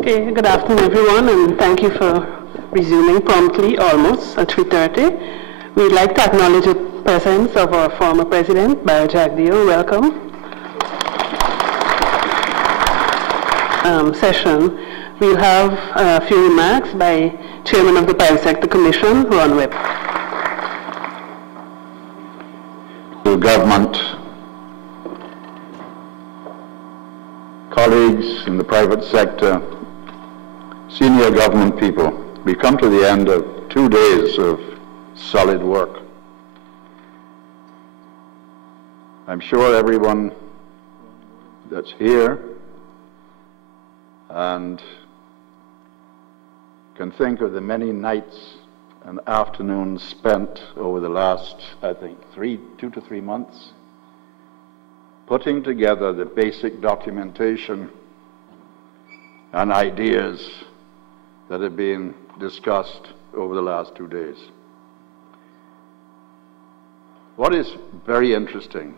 Okay, good afternoon everyone, and thank you for resuming promptly, almost at 3:30. We'd like to acknowledge the presence of our former president, Bharrat Jagdeo. Welcome. Session. We'll have a few remarks by Chairman of the Private Sector Commission, Ron Webb. To government, colleagues in the private sector, senior government people, we come to the end of 2 days of solid work. I'm sure everyone that's here and can think of the many nights and afternoons spent over the last, I think, 2 to 3 months, putting together the basic documentation and ideas that have been discussed over the last 2 days. What is very interesting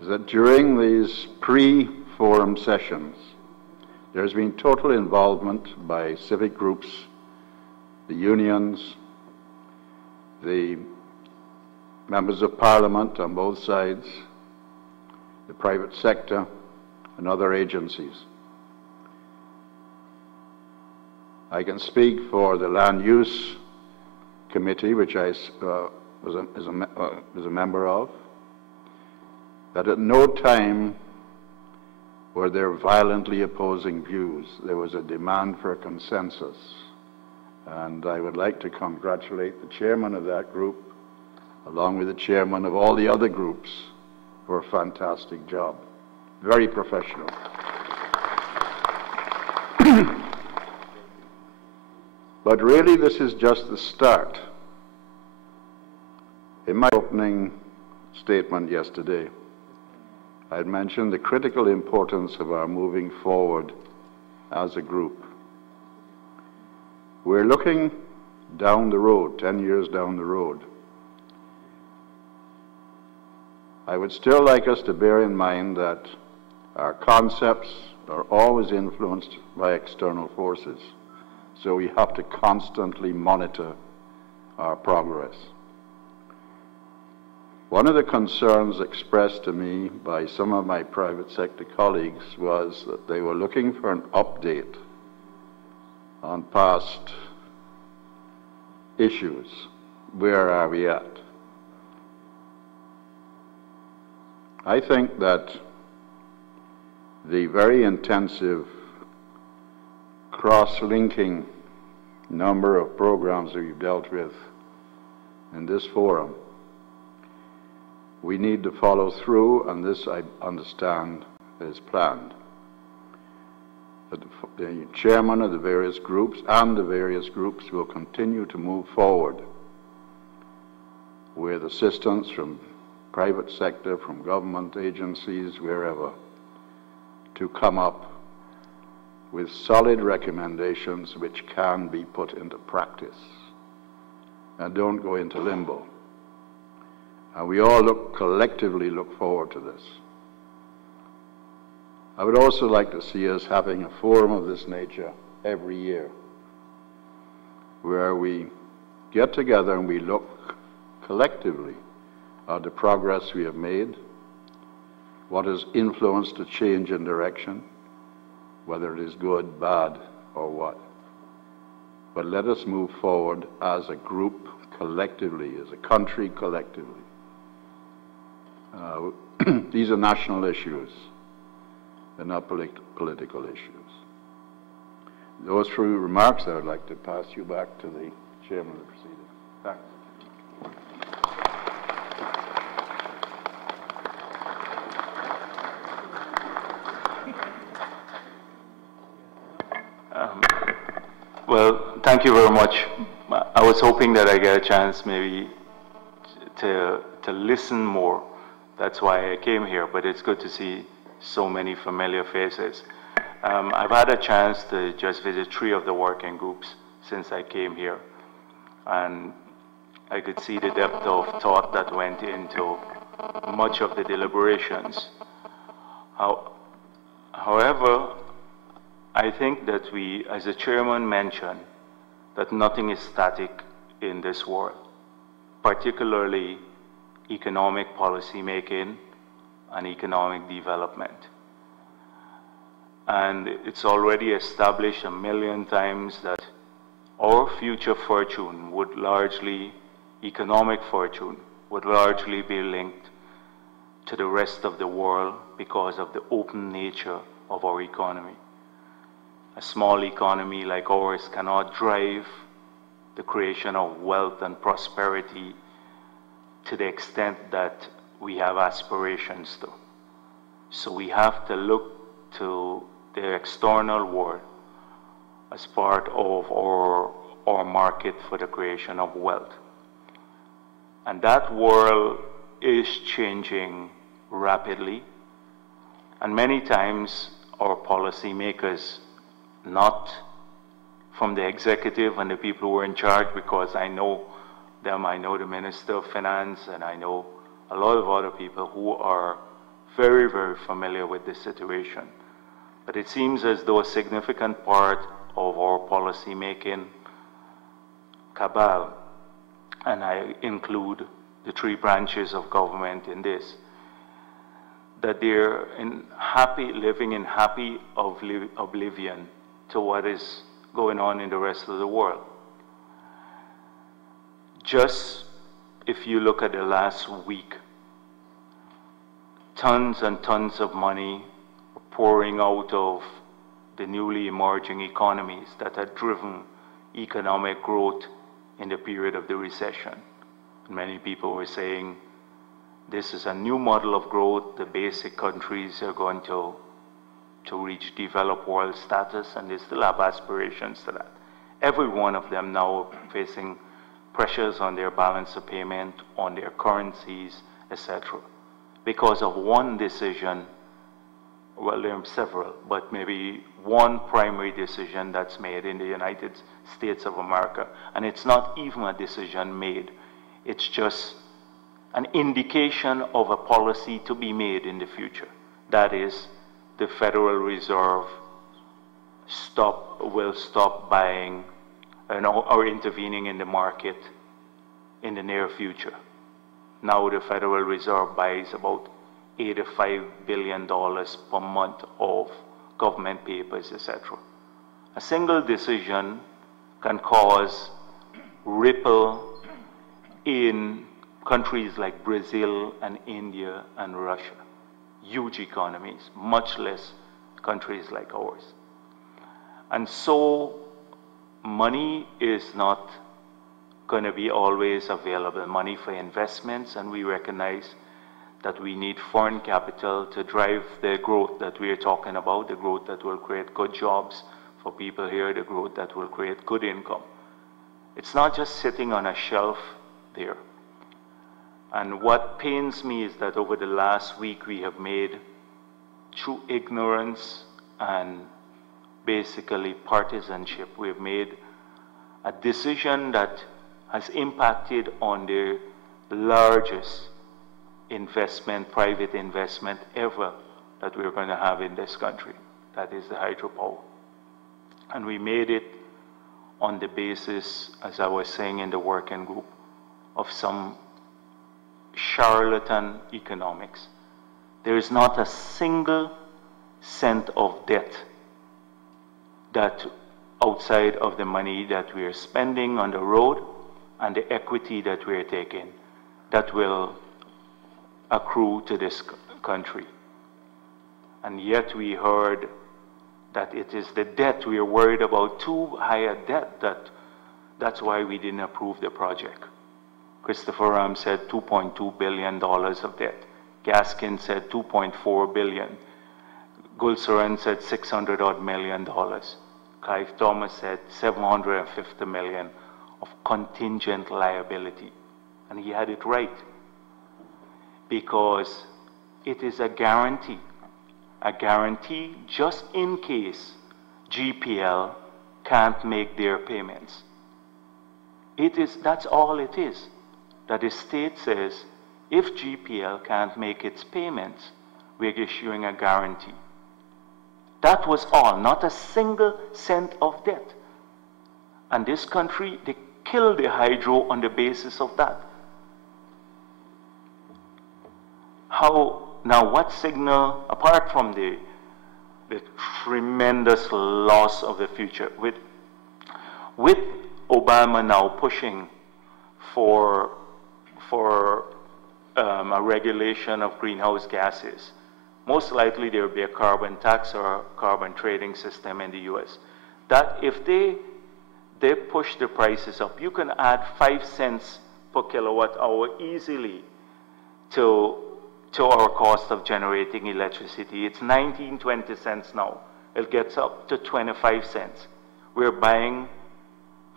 is that during these pre-forum sessions, there's been total involvement by civic groups, the unions, the members of parliament on both sides, the private sector, and other agencies. I can speak for the Land Use Committee, which I was a member of, that at no time were there violently opposing views. There was a demand for a consensus. And I would like to congratulate the chairman of that group, along with the chairman of all the other groups, for a fantastic job. Very professional. But really, this is just the start. In my opening statement yesterday, I had mentioned the critical importance of our moving forward as a group. We're looking down the road, 10 years down the road. I would still like us to bear in mind that our concepts are always influenced by external forces, so we have to constantly monitor our progress. One of the concerns expressed to me by some of my private sector colleagues was that they were looking for an update on past issues. Where are we at? I think that the very intensive cross-linking number of programs that we've dealt with in this forum, we need to follow through, and this I understand is planned. But the chairman of the various groups and the various groups will continue to move forward with assistance from private sector, from government agencies, wherever, to come up with solid recommendations which can be put into practice and don't go into limbo. And we all collectively look forward to this. I would also like to see us having a forum of this nature every year, where we get together and we look collectively at the progress we have made, what has influenced a change in direction, whether it is good, bad, or what. But let us move forward as a group collectively, as a country collectively. These are national issues. They're not political issues. Those few remarks, I would like to pass you back to the chairman of the proceedings. Thanks. Well, thank you very much. I was hoping that I get a chance maybe to listen more. That's why I came here, but it's good to see so many familiar faces. I've had a chance to just visit 3 of the working groups since I came here, and I could see the depth of thought that went into much of the deliberations. However, I think that we, as the chairman mentioned, that nothing is static in this world, particularly economic policy making and economic development. And it's already established a million times that our future fortune would largely, economic fortune, would largely be linked to the rest of the world because of the open nature of our economy. A small economy like ours cannot drive the creation of wealth and prosperity to the extent that we have aspirations to. So we have to look to the external world as part of our market for the creation of wealth. And that world is changing rapidly, and many times our policymakers, not from the executive and the people who are in charge, because I know them, I know the Minister of Finance, and I know a lot of other people who are very, very familiar with this situation. But it seems as though a significant part of our policy making cabal, and I include the 3 branches of government in this, that they're living in happy oblivion to what is going on in the rest of the world. Just if you look at the last week, tons and tons of money pouring out of the newly emerging economies that had driven economic growth in the period of the recession. Many people were saying this is a new model of growth. The basic countries are going to reach developed world status, and they still have aspirations to that. Every one of them now facing pressures on their balance of payment, on their currencies, etc. because of one decision. Well, there are several, but maybe one primary decision that's made in the United States of America. And it's not even a decision made. It's just an indication of a policy to be made in the future. That is, the Federal Reserve will stop buying or intervening in the market in the near future. Now the Federal Reserve buys about $85 billion per month of government papers, etc. A single decision can cause ripple in countries like Brazil and India and Russia. Huge economies, much less countries like ours. And so money is not going to be always available, money for investments, and we recognize that we need foreign capital to drive the growth that we are talking about, the growth that will create good jobs for people here, the growth that will create good income. It's not just sitting on a shelf there. And what pains me is that over the last week we have made, through ignorance and basically partisanship, we have made a decision that has impacted on the largest investment, private investment ever that we're going to have in this country. That is the hydropower. And we made it on the basis, as I was saying in the working group, of some charlatan economics. There is not a single cent of debt that outside of the money that we are spending on the road and the equity that we are taking that will accrue to this country. And yet we heard that it is the debt. We are worried about too high a debt, that's why we didn't approve the project. Christopher Ram said $2.2 billion of debt. Gaskin said $2.4 billion. Gulsaran said $600 odd million. Clive Thomas said $750 million of contingent liability. And he had it right, because it is a guarantee a guarantee just in case GPL can't make their payments. That's all it is. That the state says, if GPL can't make its payments, we're issuing a guarantee. That was all, not a single cent of debt. And this country, they killed the hydro on the basis of that. Now what signal, apart from the tremendous loss of the future, with Obama now pushing for a regulation of greenhouse gases, most likely there will be a carbon tax or a carbon trading system in the US. That if they push the prices up, you can add 5 cents per kilowatt hour easily to our cost of generating electricity. It's 19, 20 cents now. It gets up to 25 cents. We're buying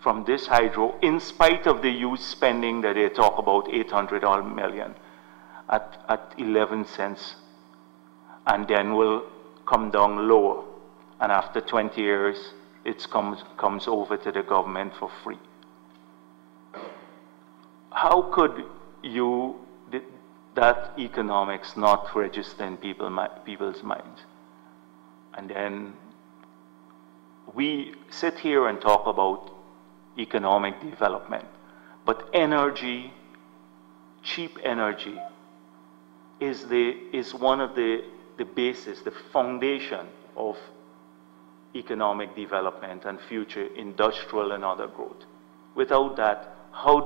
from this hydro, in spite of the huge spending that they talk about, $800 million, at 11 cents. And then will come down lower. And after 20 years, it comes over to the government for free. How could that economics not register in people's minds? And then we sit here and talk about economic development, but energy, cheap energy, is one of the basis, the foundation of economic development and future industrial and other growth. Without that, how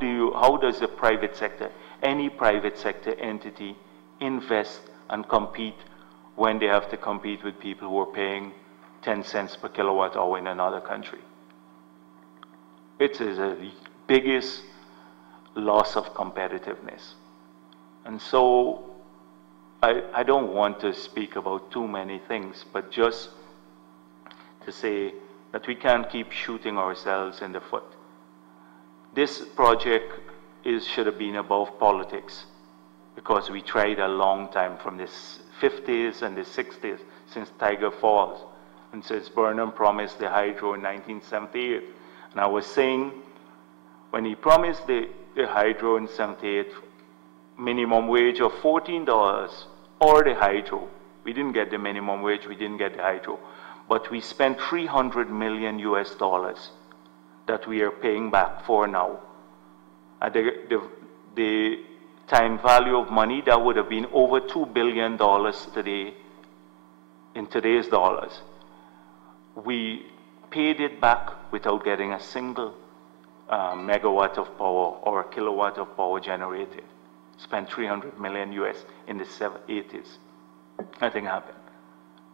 does the private sector, any private sector entity, invest and compete when they have to compete with people who are paying 10 cents per kilowatt hour in another country? It is the biggest loss of competitiveness. And so I don't want to speak about too many things, but just to say that we can't keep shooting ourselves in the foot. This project should have been above politics, because we tried a long time, from the 50s and the 60s, since Tiger Falls, and since Burnham promised the hydro in 1978. And I was saying, when he promised the hydro in 78, minimum wage of $14, or the hydro, we didn't get the minimum wage, we didn't get the hydro, but we spent $300 million that we are paying back for now. At the time value of money, that would have been over $2 billion today, in today's dollars. We paid it back without getting a single megawatt of power or a kilowatt of power generated. Spent $300 million in the 80s. Nothing happened.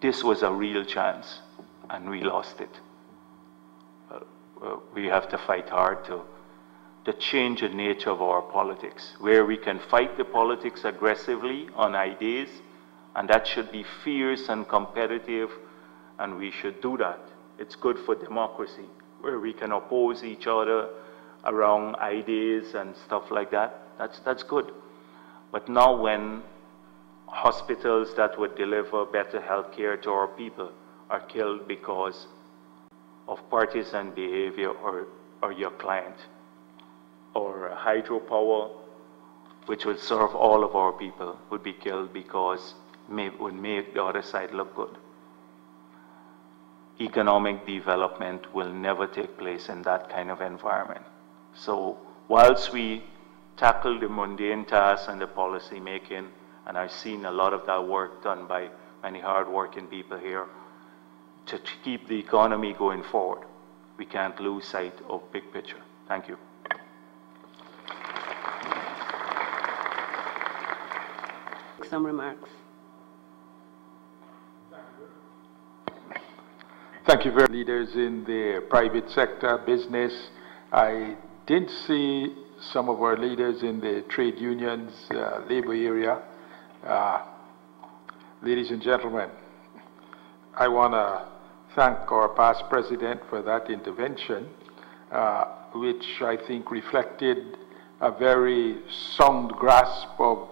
This was a real chance, and we lost it. We have to fight hard to change the nature of our politics, where we can fight the politics aggressively on ideas, and that should be fierce and competitive, and we should do that. It's good for democracy, where we can oppose each other around ideas and stuff like that. That's good. But now when hospitals that would deliver better health care to our people are killed because of partisan behavior or your client, or hydropower, which would serve all of our people, would be killed because it would make the other side look good. Economic development will never take place in that kind of environment. So whilst we tackle the mundane tasks and the policy making, and I've seen a lot of that work done by many hard-working people here, to keep the economy going forward, we can't lose sight of big picture. Thank you. Some remarks. Thank you very much. Leaders in the private sector, business. I did see some of our leaders in the trade unions, labor area. Ladies and gentlemen, I want to thank our past president for that intervention, which I think reflected a very sound grasp of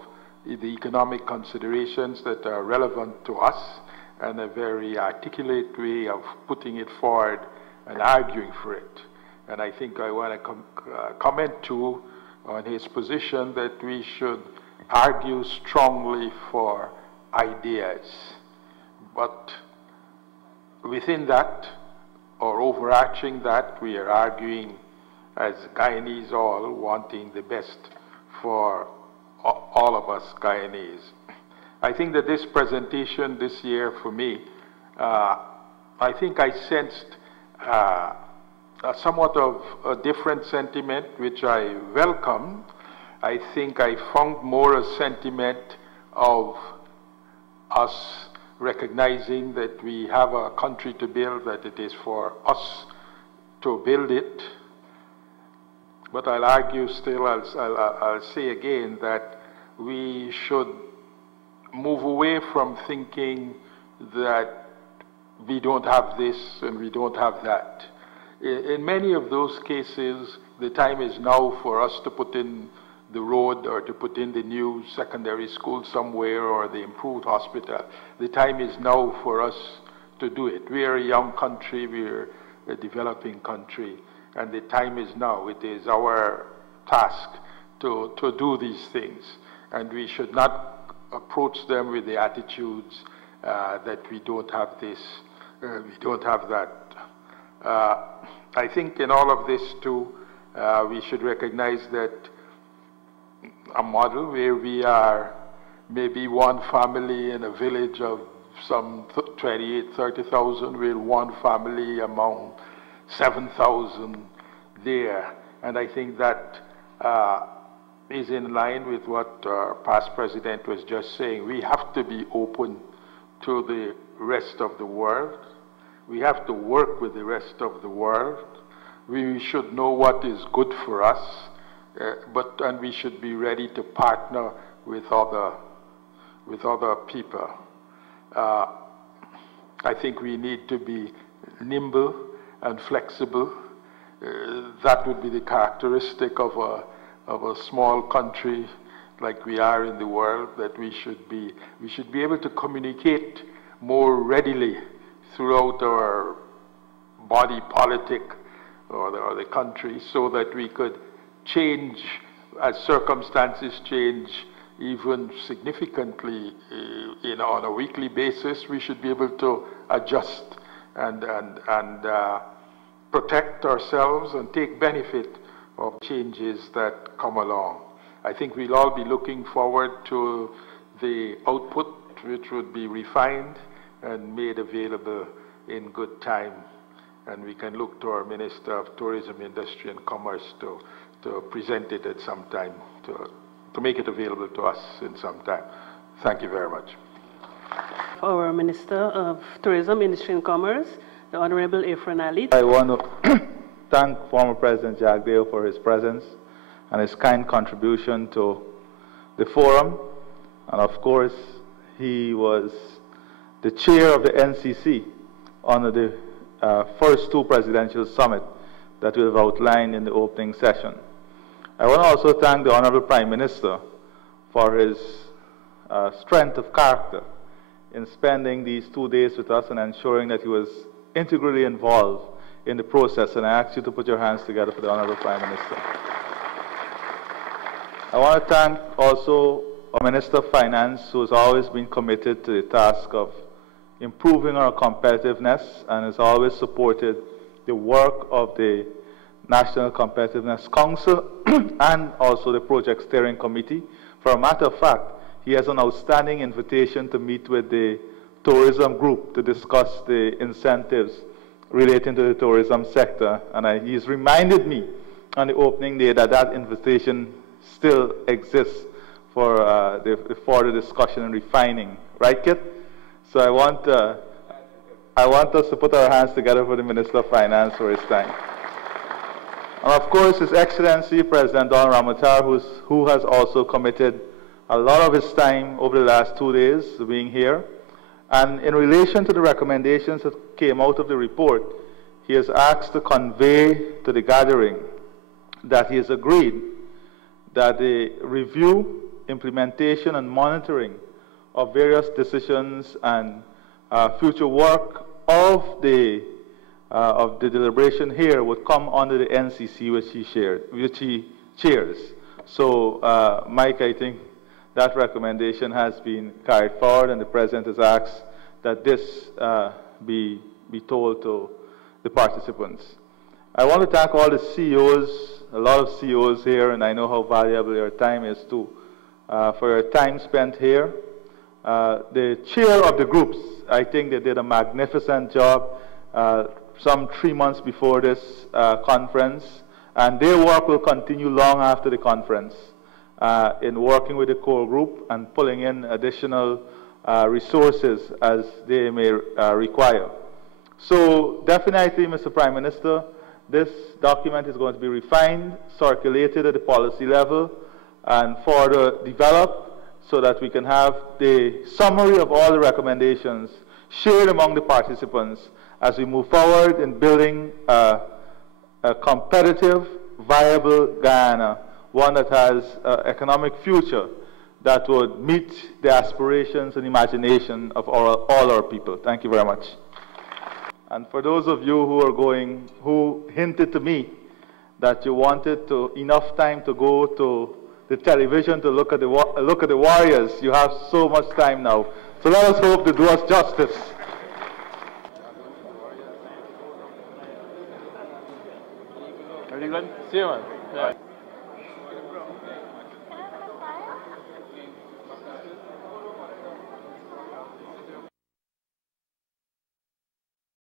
the economic considerations that are relevant to us and a very articulate way of putting it forward and arguing for it. And I think I want to comment too on his position that we should argue strongly for ideas. But within that, or overarching that, we are arguing as Guyanese all, wanting the best for all of us Guyanese. I think that this presentation this year for me, I think I sensed somewhat of a different sentiment, which I welcome. I think I found more a sentiment of us recognizing that we have a country to build, that it is for us to build it. But I'll argue still, I'll say again that we should move away from thinking that we don't have this and we don't have that. In many of those cases, the time is now for us to put in the road or to put in the new secondary school somewhere or the improved hospital. The time is now for us to do it. We are a young country, we are a developing country, and the time is now. It is our task to do these things, and we should not approach them with the attitudes that we don't have this, we don't have that. I think in all of this too, we should recognize that a model where we are maybe one family in a village of some 28,000, 30,000, we're one family among 7,000 there. And I think that is in line with what our past president was just saying. We have to be open to the rest of the world. We have to work with the rest of the world. We should know what is good for us, and we should be ready to partner with other people. I think we need to be nimble and flexible. That would be the characteristic of a small country like we are in the world, that we should be able to communicate more readily throughout our body politic or the country, so that we could change as circumstances change, even significantly on a weekly basis. We should be able to adjust and protect ourselves and take benefit of changes that come along. I think we'll all be looking forward to the output, which would be refined and made available in good time. And we can look to our Minister of Tourism, Industry and Commerce to present it at some time, to make it available to us in some time. Thank you very much. Our Minister of Tourism, Industry and Commerce, the Honorable Efren Ali. I want to thank former President Jagdeo for his presence and his kind contribution to the forum. And of course, he was the chair of the NCC under the first two presidential summit that we have outlined in the opening session. I want to also thank the Honorable Prime Minister for his strength of character in spending these 2 days with us and ensuring that he was integrally involved in the process. And I ask you to put your hands together for the Honorable Prime Minister. I want to thank also our Minister of Finance, who has always been committed to the task of improving our competitiveness and has always supported the work of the National Competitiveness Council and also the Project Steering Committee. For a matter of fact, he has an outstanding invitation to meet with the tourism group to discuss the incentives relating to the tourism sector. And he's reminded me on the opening day that that invitation still exists for the further discussion and refining. Right, Kit? So I want us to put our hands together for the Minister of Finance for his time. And of course, His Excellency President Don Ramatar, who has also committed a lot of his time over the last 2 days to being here. And in relation to the recommendations that came out of the report, he has asked to convey to the gathering that he has agreed that the review, implementation, and monitoring of various decisions and future work of the deliberation here would come under the NCC, which he chairs. So, Mike, I think that recommendation has been carried forward, and the President has asked that this be told to the participants. I want to thank all the CEOs, a lot of CEOs here, and I know how valuable your time is too, for your time spent here. The chair of the groups, I think they did a magnificent job some 3 months before this conference, and their work will continue long after the conference in working with the core group and pulling in additional resources as they may require. So definitely, Mr. Prime Minister, this document is going to be refined, circulated at the policy level, and further developed so that we can have the summary of all the recommendations shared among the participants as we move forward in building a competitive, viable Guyana, one that has an economic future that would meet the aspirations and imagination of all our people. Thank you very much. And for those of you who hinted to me that you wanted enough time to go to the television to look at the Warriors, you have so much time now. So let us hope to do us justice. Everything good? See you, man. Yeah.